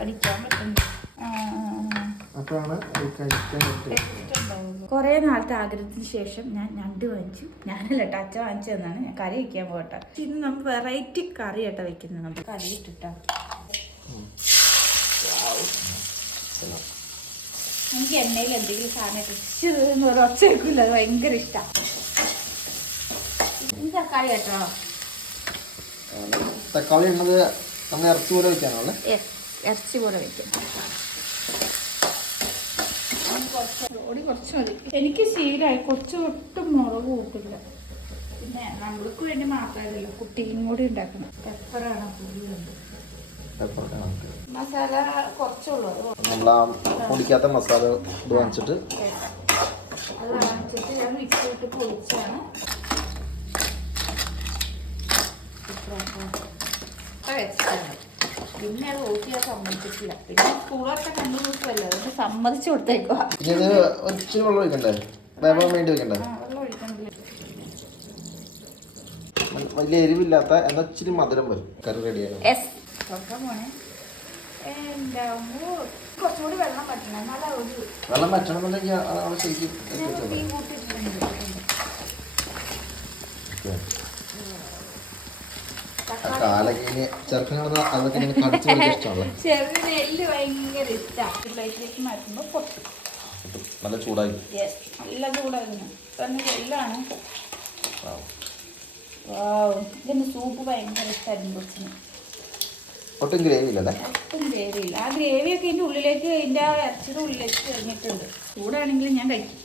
അടിക്കാൻ പറ്റുന്നു. കുറേ നാളത്തെ ആഗ്രഹത്തിന് ശേഷം ഞാൻ ഞണ്ട് വാങ്ങിച്ചു. ഞാനല്ല കേട്ടോ, അച്ഛൻ വാങ്ങിച്ചു തന്നാണ്. ഞാൻ കറി വയ്ക്കാൻ പോകട്ടെ. ഇന്ന് നമ്മൾ വെറൈറ്റി കറി ആട്ടോ വെക്കുന്നത്. നമ്മൾ കറി ഇട്ടിട്ടാ. എനിക്ക് എണ്ണയിൽ എന്തെങ്കിലും സാധനം ഇട്ട് ഒരു ഒച്ച വെക്കില്ല, അത് ഭയങ്കര ഇഷ്ടമാണ്. ഇത് തക്കാളി കേട്ടോ. തക്കാളി ഉള്ളത് നമ്മൾ ഇറച്ചി പോലെ വെക്കാനല്ലേ? ഇറച്ചി പോലെ വെക്കാം. കുറച്ച് മതി. എനിക്ക് ശീലമായി. കുറച്ച് ഒട്ടും മുളക് കൂട്ടില്ല. പിന്നെ നമ്മൾക്ക് വേണ്ടി മാത്രമല്ലല്ലോ, കുട്ടിയും കൂടി ഉണ്ടാക്കണം. പെപ്പറാണ് കൂടുതലുണ്ട്. മസാല കുറച്ചുള്ളൂ. പൊടിക്കാത്ത മസാല ഇത് വാങ്ങിച്ചിട്ട് അത് വാങ്ങിച്ചിട്ട് ഞാൻ മിക്സിയിട്ട് പൊടിച്ചാണ്. പിന്നെ അത് ഓക്കിയാൽ സമ്മതിച്ചിട്ടില്ല. പിന്നെ സ്കൂളൊക്കെ കണ്ടുപിടിച്ചല്ലോ, അതുകൊണ്ട് സമ്മതിച്ചു കൊടുത്തേക്കോ. വെള്ളം ഒഴിക്കണ്ടേ? വേവാൻ വേണ്ടി വെക്കണ്ടേ? വെള്ളം ഒഴിക്കണ്ടേ? വലിയ എരിവില്ലാത്ത എന്നാൽ ഇച്ചിരി മധുരം വരും കറി റെഡിയാണ്. കുറച്ചുകൂടി വെള്ളം പറ്റണം. വെള്ളം പറ്റണമെന്നുണ്ടെങ്കിൽ ശരിക്കും കാലക്കിന് ചെറുക്കനാണെന്ന് അതൊക്കെ കടിച്ചു ഇഷ്ടമല്ല. ചെറുതിന് എല്ല് ഭയങ്കര ഇഷ്ടമാണ്. പ്ലേറ്റിലേക്ക് മാറ്റുമ്പോൾ പൊട്ടും. നല്ല ചൂടായി. നല്ല ചൂടായിരുന്നു. തന്നെ എല്ലാണ്. ഇതിന്റെ സൂപ്പ് ഭയങ്കര ഇഷ്ടമായിരുന്നു കൊച്ചിന്. ഒട്ടും ഗ്രേവി ഇല്ലല്ലേ? ഒട്ടും ഗ്രേവി ഇല്ല. ആ ഗ്രേവിയൊക്കെ ഇതിൻ്റെ ഉള്ളിലേക്ക്, ഇതിൻ്റെ ആ ഇറച്ചിയുടെ ഉള്ളിലേക്ക് കഴിഞ്ഞിട്ടുണ്ട്. ചൂടാണെങ്കിലും ഞാൻ കഴിക്കും.